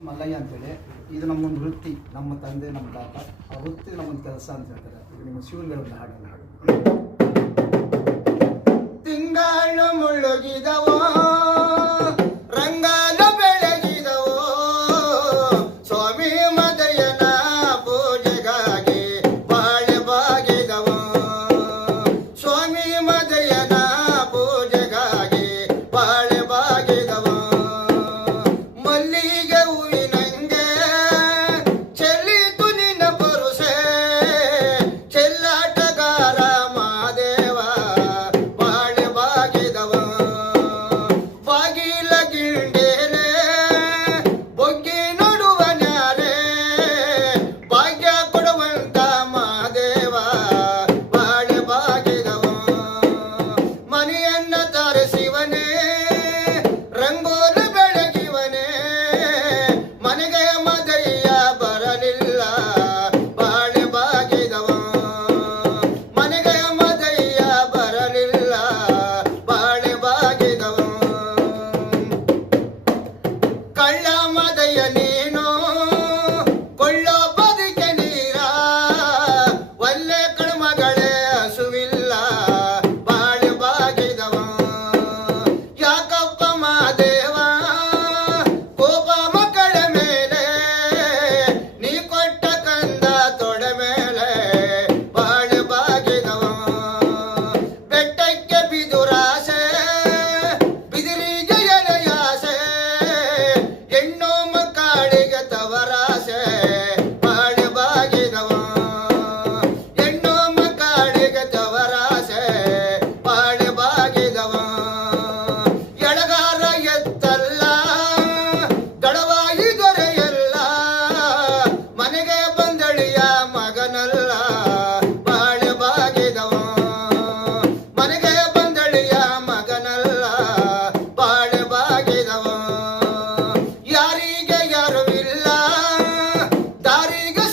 ಮಲ್ಲಯ್ಯ ಅಂತೇಳಿ ಇದು ನಮ್ಮೊಂದು ವೃತ್ತಿ, ನಮ್ಮ ತಂದೆ ನಮ್ಮ ತಾತ ಆ ವೃತ್ತಿ ನಮ್ಮೊಂದು ಕೆಲಸ ಅಂತ ಹೇಳ್ತಾರೆ. ಈಗ ನಿಮ್ಮ ಶಿವನ ಹಾಡನ್ನು ಹಾಡು. ತಿಂಗಳು ಮುಳುಗಿದವೋ ರಂಗಾಲ ಬೆಳಗಿದವೋ ಸ್ವಾಮಿ ಮದಯನ ಪೂಜೆಗಾಗಿ ಬಾಳೆ ಬಾಗಿದವೋ ಸ್ವಾಮಿ ಮದಯನ ಪೂಜೆಗಾಗಿ ಬಾಳೆ ಬಾಗಿದವೋ ಮಲ್ಲಿಗೆ ಹೂವಿನಂಗೆ ಚೆಲ್ಲಿತು ನಿನ್ನ ಪರುಸೆ ಚೆಲ್ಲಾಟಗಾರ ಮಾದೇವ ಬಾಳೆ ಬಾಗಿದವ ಬಾಗಿಲ ಗಿಂಡೇನೆ ಬೊಗ್ಗಿ ನೋಡುವ ನ್ಯಾಲೆ ಭಾಗ್ಯ ಕೊಡುವಂತ ಮಾದೇವ ಬಾಳೆ ಬಾಗಿದವ ಮನೆಯನ್ನ ತಾರಿಸಿವನೇ ರಂಗೋಲಿ ಬೆಳಗಿವನೇ ಮನೆಗೆ ಮದಯ್ಯ ಬರಲಿಲ್ಲ ಬಾಳೆ ಬಾಗಿದವ ಮನೆಗೆ ಮದಯ್ಯ ಬರಲಿಲ್ಲ ಬಾಳೆ ಬಾಗಿದವ ಕಳ್ಳ ಮದಯ್ಯ ನೀನು ಕೊಳ್ಳೋ ಬದುಕೆ ನೀರ ಒಲ್ಲೆ ಕಣ್ಮಗಳೇ ಹಸುವಿಲ್ಲ ಬಾಳೆ ಬಾಗಿದವ ಯಾಕಪ್ಪ ಮಾದೇವ ಕೋಪ ಮಕ್ಕಳ ಮೇಲೆ ನೀ ಕೊಟ್ಟ ಕಂದ ತೊಡೆ ಮೇಲೆ ಬಾಳೆ ಬಾಗಿದವ ಬೆಟ್ಟಕ್ಕೆ ಬಿದುರಾಸೆ ಬಿದಿರಿಗೆ ಎಲೆಯಾಸೆ ಹೆಣ್ಣು ಮಕ್ಕಳಿಗೆ ತವರಾಸೆ ಬಾಳೆ ಬಾಗಿದವ ಹೆಣ್ಣು ಮಕ್ಕಳಿಗೆ ತವರಾಸೆ ಬಾಳೆ ಬಾಗಿದವ ಎಡಗಾರ ಎತ್ತಲ್ಲ ದಳವಾಗಿ ದೊರೆಯಲ್ಲ ಮನೆಗೆ ಬಂದಳಿಯ ಮಗನಲ್ಲ ಬಾಳೆ ಬಾಗಿದವ ಮನೆಗೆ ಬಂದಳಿಯ ಮಗನಲ್ಲ ಬಾಳೆ ಬಾಗಿದವ ಯಾರಿಗೆ ಯಾರು ಇಲ್ಲ ದಾರಿಗೆ